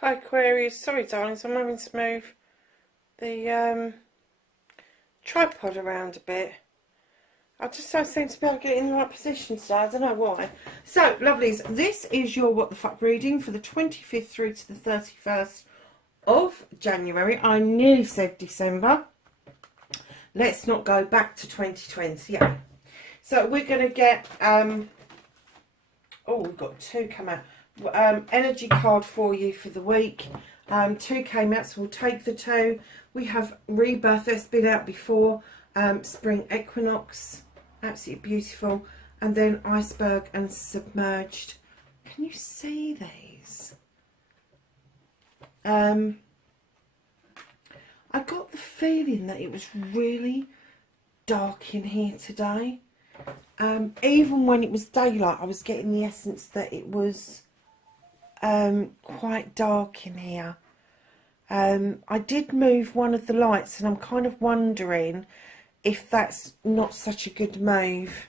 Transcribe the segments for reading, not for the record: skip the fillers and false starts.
Hi Aquarius, sorry darlings, I'm having to move the tripod around a bit. I just don't seem to be able to get it in the right position today, I don't know why. So, lovelies, this is your What the Fuck reading for the 25th through to the 31st of January. I nearly said December. Let's not go back to 2020. Yeah. So we're going to get, oh, we've got two come out. Energy card for you for the week. Two came out, so we'll take the two. We have Rebirth, that's been out before. Spring Equinox, absolutely beautiful. And then Iceberg and Submerged. Can you see these? I got the feeling that it was really dark in here today. Even when it was daylight, I was getting the essence that it was quite dark in here. I did move one of the lights, and I'm kind of wondering if that's not such a good move.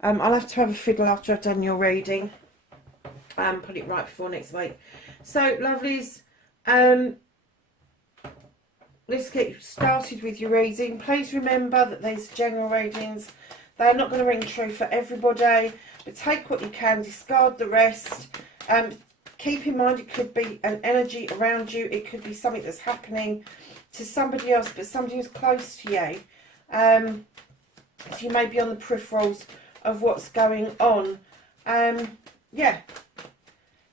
I'll have to have a fiddle after I've done your reading. Put it right before next week. So, lovelies, let's get started with your reading. Please remember that these general readings, they're not going to ring true for everybody, but take what you can, discard the rest. Keep in mind, it could be an energy around you. It could be something that's happening to somebody else, but somebody who's close to you. So you may be on the peripherals of what's going on. Yeah.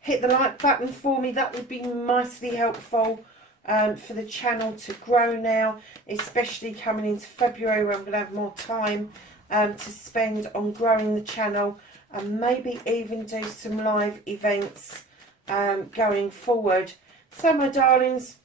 Hit the like button for me. That would be mightily helpful for the channel to grow now, especially coming into February, where I'm going to have more time to spend on growing the channel, and maybe even do some live events going forward. So, my darlings,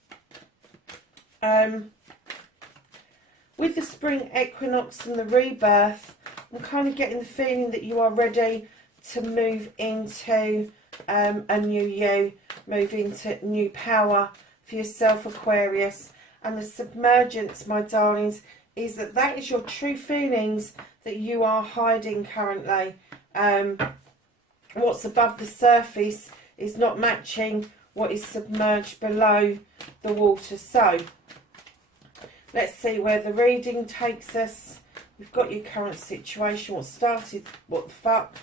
with the spring equinox and the rebirth, I'm kind of getting the feeling that you are ready to move into a new you, move into new power for yourself, Aquarius. And the submergence, my darlings, is that is your true feelings that you are hiding currently. What's above the surface is not matching what is submerged below the water. So let's see where the reading takes us. We've got your current situation, what started, what the fuck,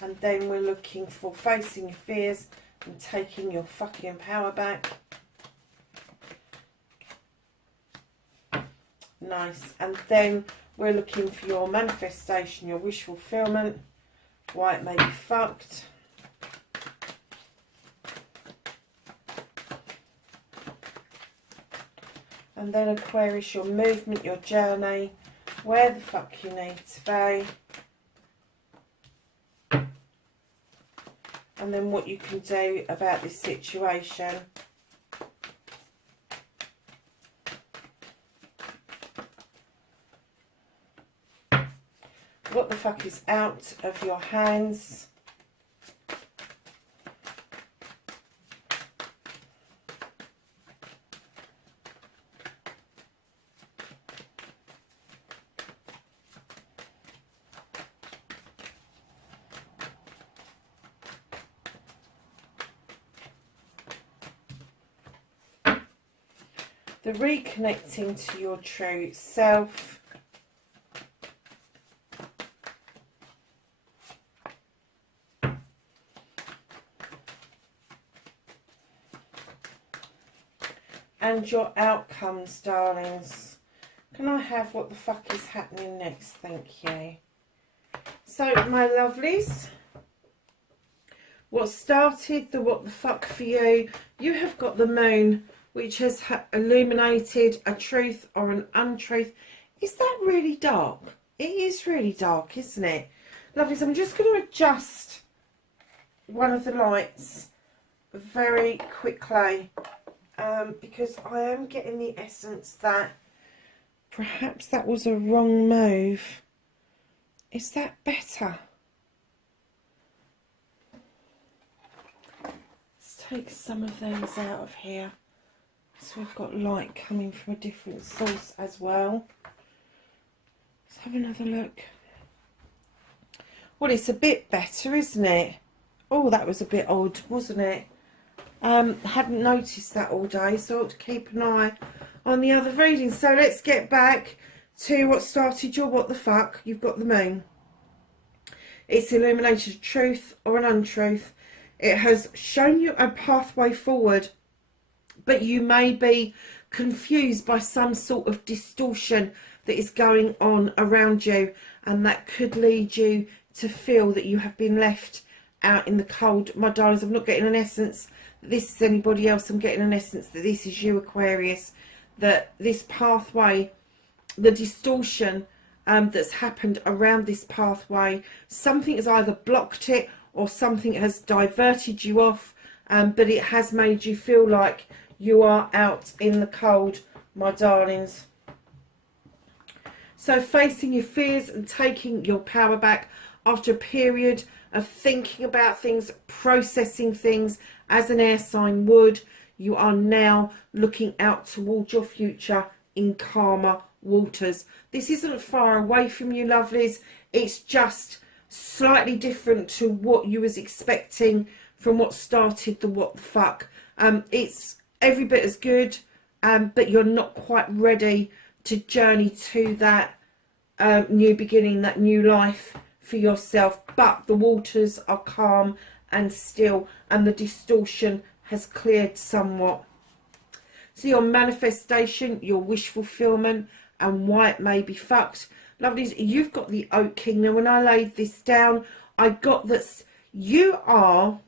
and then we're looking for facing your fears and taking your fucking power back. Nice. And then we're looking for your manifestation, your wish fulfillment, why it may be fucked. And then Aquarius, your movement, your journey, where the fuck you need to be. And then what you can do about this situation. What the fuck is out of your hands. The reconnecting to your true self. And your outcomes, darlings. Can I have what the fuck is happening next? Thank you. So, my lovelies, what started the what the fuck for you, you have got the moon, which has illuminated a truth or an untruth. Is that really dark? It is really dark, isn't it? Lovelies, I'm just going to adjust one of the lights very quickly. Because I am getting the essence that perhaps that was a wrong move. Is that better? take some of these out of here. So we've got light coming from a different source as well. Let's have another look. Well, it's a bit better, isn't it? Oh, that was a bit odd, wasn't it? Hadn't noticed that all day, so I ought to keep an eye on the other readings. So let's get back to what started your what the fuck. You've got the moon. It's illuminated a truth or an untruth. It has shown you a pathway forward, but you may be confused by some sort of distortion that is going on around you, and that could lead you to feel that you have been left out in the cold. My darlings, I'm not getting an essence that this is anybody else. I'm getting an essence that this is you, Aquarius, that this pathway, the distortion that's happened around this pathway, something has either blocked it or something has diverted you off, but it has made you feel like you are out in the cold, my darlings. So facing your fears and taking your power back after a period of thinking about things, processing things as an air sign would, you are now looking out towards your future in calmer waters. This isn't far away from you, lovelies. It's just slightly different to what you was expecting from what started the what the fuck. It's every bit as good, but you're not quite ready to journey to that new beginning, that new life for yourself. But the waters are calm and still, and the distortion has cleared somewhat. So your manifestation, your wish fulfillment, and why it may be fucked. Lovelies, you've got the Oak King. Now, when I laid this down, I got that you are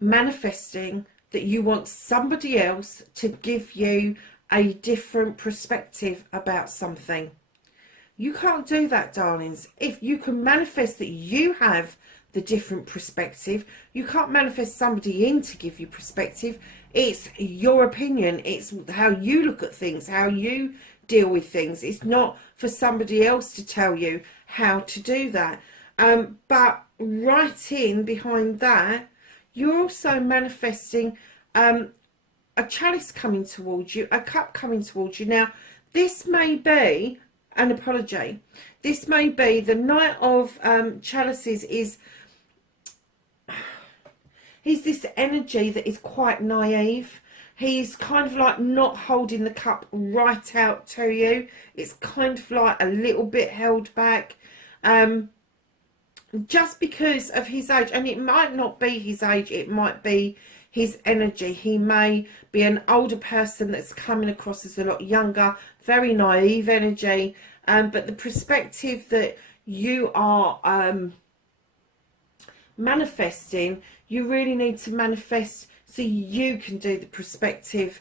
manifesting that you want somebody else to give you a different perspective about something. You can't do that, darlings. If you can manifest that you have the different perspective, you can't manifest somebody in to give you perspective. It's your opinion. It's how you look at things, how you deal with things. It's not for somebody else to tell you how to do that. But right in behind that, you're also manifesting a chalice coming towards you, a cup coming towards you. Now, this may be an apology. This may be the Knight of Chalices is he's this energy that is quite naive. He's kind of like not holding the cup right out to you. It's kind of like a little bit held back. Just because of his age, and it might not be his age, it might be his energy. He may be an older person that's coming across as a lot younger, very naive energy, but the perspective that you are manifesting, you really need to manifest so you can do the perspective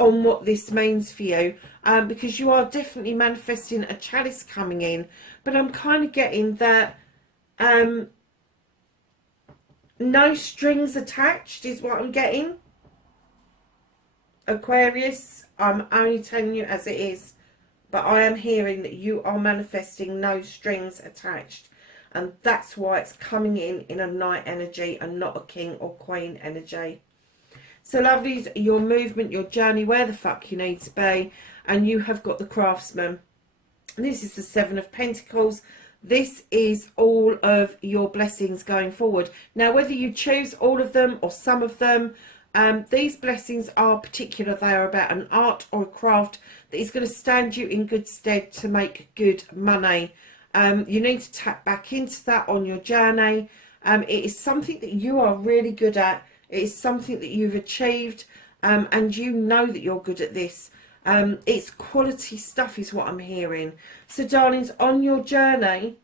on what this means for you, because you are definitely manifesting a chalice coming in, but I'm kind of getting that no strings attached is what I'm getting. Aquarius, I'm only telling you as it is, but I am hearing that you are manifesting no strings attached, and that's why it's coming in a Knight energy and not a King or Queen energy. So lovelies, your movement, your journey, where the fuck you need to be, and you have got the Craftsman. This is the Seven of Pentacles. This is all of your blessings going forward. Now, whether you choose all of them or some of them, these blessings are particular. They are about an art or a craft that is going to stand you in good stead to make good money. You need to tap back into that on your journey. It is something that you are really good at. It is something that you've achieved, and you know that you're good at this. It's quality stuff is what I'm hearing. So darlings, on your journey,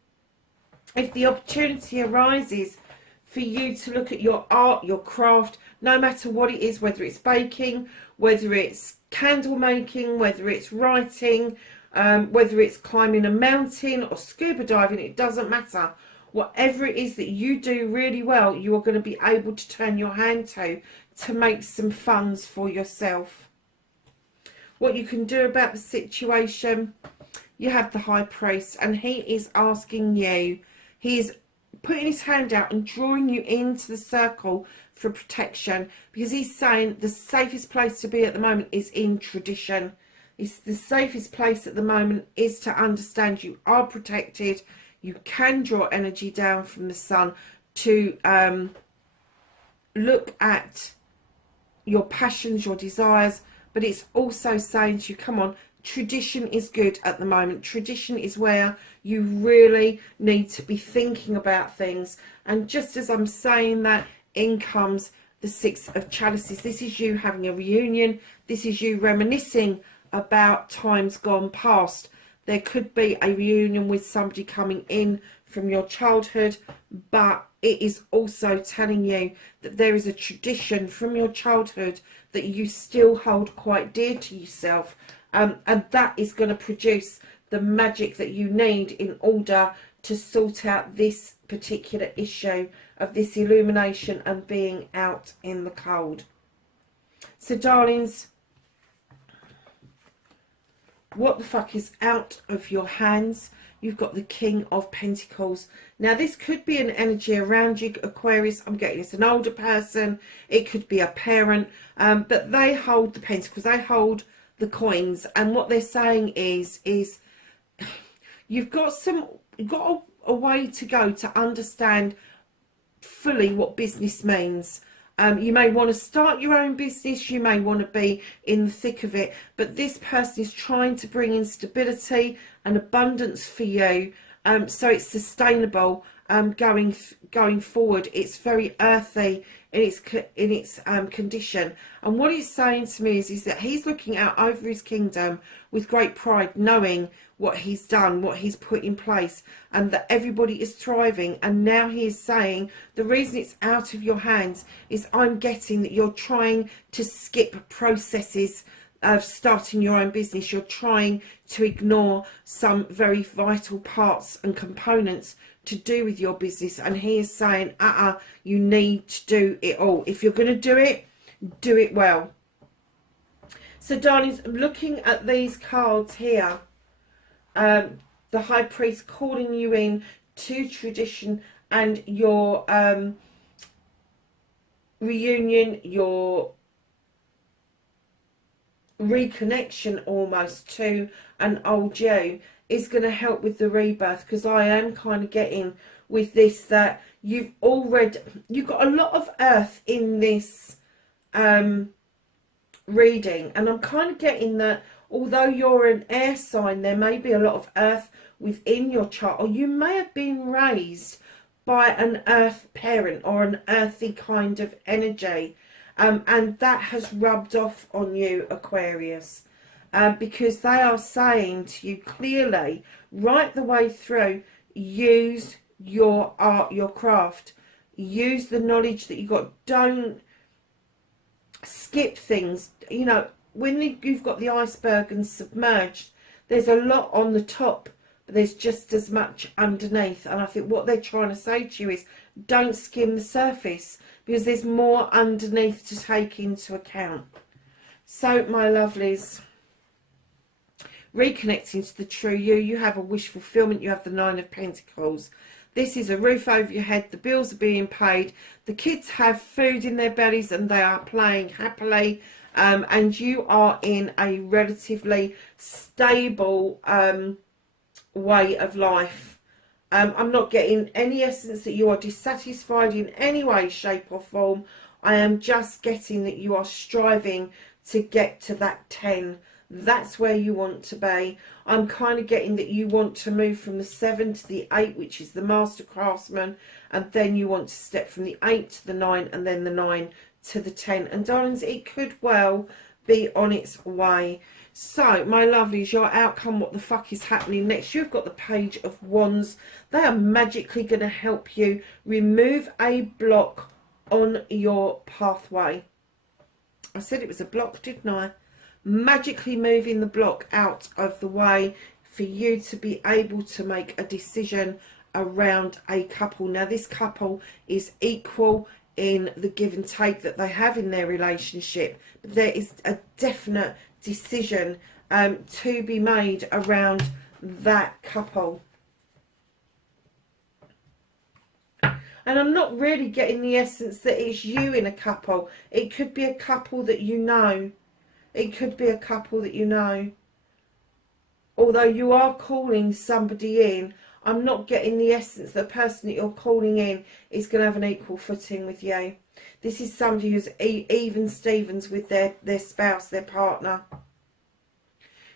if the opportunity arises for you to look at your art, your craft, no matter what it is, whether it's baking, whether it's candle making, whether it's writing, whether it's climbing a mountain or scuba diving, it doesn't matter. Whatever it is that you do really well, you are going to be able to turn your hand to make some funds for yourself. What you can do about the situation, you have the High Priest, and he is asking you, he is putting his hand out and drawing you into the circle for protection, because he's saying the safest place to be at the moment is in tradition. It's the safest place at the moment is to understand you are protected. You can draw energy down from the sun to look at your passions, your desires, but it's also saying to you, come on, tradition is good at the moment. Tradition is where you really need to be thinking about things. And just as I'm saying that, in comes the Six of Chalices. This is you having a reunion. This is you reminiscing about times gone past. There could be a reunion with somebody coming in from your childhood, but it is also telling you that there is a tradition from your childhood that you still hold quite dear to yourself, and that is going to produce the magic that you need in order to sort out this particular issue of this illumination and being out in the cold. So darlings, what the fuck is out of your hands? You've got the King of Pentacles. Now this could be an energy around you, Aquarius. I'm getting it's an older person. It could be a parent, but they hold the pentacles. They hold the coins, and what they're saying is you've got a way to go to understand fully what business means. You may want to start your own business, you may want to be in the thick of it, but this person is trying to bring in stability and abundance for you, so it's sustainable going forward. It's very earthy in its condition, and what he's saying to me is that he's looking out over his kingdom with great pride, knowing what he's done, what he's put in place, and that everybody is thriving. And now he is saying the reason it's out of your hands is I'm getting that you're trying to skip processes of starting your own business. You're trying to ignore some very vital parts and components to do with your business, and he is saying you need to do it all. If you're going to do it well. So darlings, I'm looking at these cards here. The High Priest calling you in to tradition and your reunion, your reconnection almost to an old you is going to help with the rebirth, because I am kind of getting with this that you've got a lot of earth in this reading, and I'm kind of getting that although you're an air sign, there may be a lot of earth within your chart, or you may have been raised by an earth parent or an earthy kind of energy, and that has rubbed off on you, Aquarius, because they are saying to you clearly right the way through, use your art, your craft, use the knowledge that you got. Don't skip things. You know, when you've got the iceberg and submerged, there's a lot on the top, but there's just as much underneath. And I think what they're trying to say to you is don't skim the surface, because there's more underneath to take into account. So my lovelies, reconnecting to the true you, you have a wish fulfillment. You have the Nine of Pentacles. This is a roof over your head. The bills are being paid. The kids have food in their bellies and they are playing happily. And you are in a relatively stable way of life. I'm not getting any essence that you are dissatisfied in any way, shape or form. I am just getting that you are striving to get to that 10. That's where you want to be. I'm kind of getting that you want to move from the 7 to the 8, which is the Master Craftsman, and then you want to step from the 8 to the 9, and then the 9 to the 10. And darlings, it could well be on its way. So my lovelies, your outcome, what the fuck is happening next? You've got the Page of Wands. They are magically going to help you remove a block on your pathway. I said it was a block, didn't I? Magically moving the block out of the way for you to be able to make a decision around a couple. Now this couple is equal in the give and take that they have in their relationship, but there is a definite decision to be made around that couple. And I'm not really getting the essence that it's you in a couple. It could be a couple that you know. It could be a couple that you know. Although you are calling somebody in, I'm not getting the essence that the person that you're calling in is going to have an equal footing with you. This is somebody who's even Stevens with their spouse, their partner.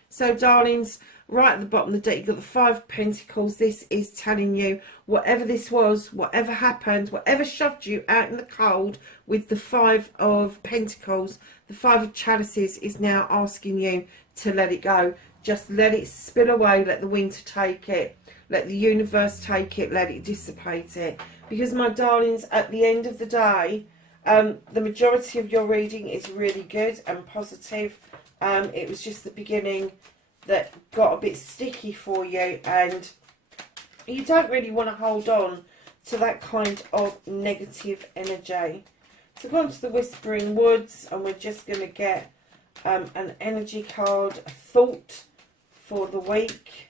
So, darlings, right at the bottom of the deck, you've got the Five of Pentacles. This is telling you whatever this was, whatever happened, whatever shoved you out in the cold with the Five of Pentacles, the Five of Chalices is now asking you to let it go. Just let it spill away, let the winter take it, let the universe take it, let it dissipate it. Because, my darlings, at the end of the day, the majority of your reading is really good and positive. It was just the beginning that got a bit sticky for you, and you don't really want to hold on to that kind of negative energy. So go on to the Whispering Woods, and we're just going to get an energy card, a thought for the week.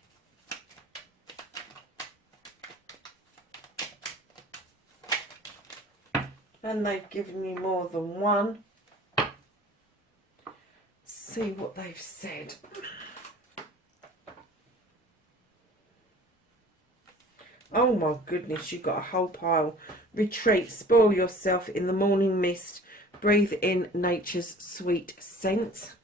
And they've given me more than one. See what they've said. Oh my goodness, you've got a whole pile. Retreat, spoil yourself in the morning mist. Breathe in nature's sweet scent.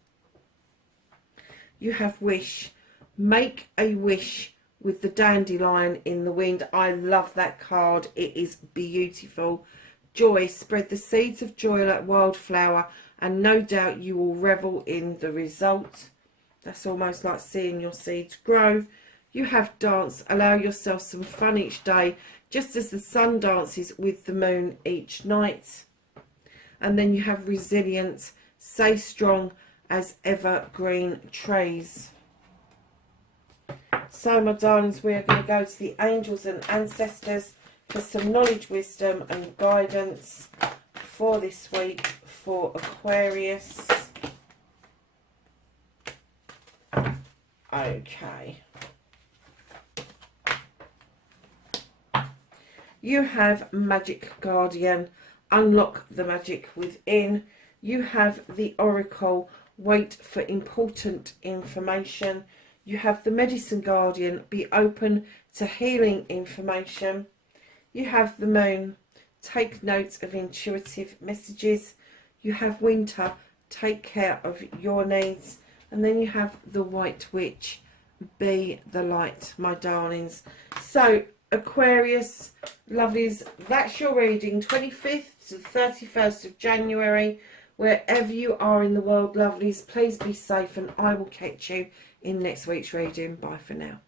You have wish. Make a wish with the dandelion in the wind. I love that card. It is beautiful. Joy, spread the seeds of joy like wildflower, and no doubt you will revel in the result. That's almost like seeing your seeds grow. You have dance, allow yourself some fun each day, just as the sun dances with the moon each night. And then you have resilience, stay strong as evergreen trees. So, my darlings, we are going to go to the angels and ancestors for some knowledge, wisdom and guidance for this week for Aquarius. Okay. You have Magic Guardian, unlock the magic within. You have the Oracle, wait for important information. You have the Medicine Guardian, be open to healing information. You have the Moon, take note of intuitive messages. You have Winter, take care of your needs. And then you have the White Witch, be the light, my darlings. So, Aquarius, lovelies, that's your reading, 25th to the 31st of January. Wherever you are in the world, lovelies, please be safe, and I will catch you in next week's reading. Bye for now.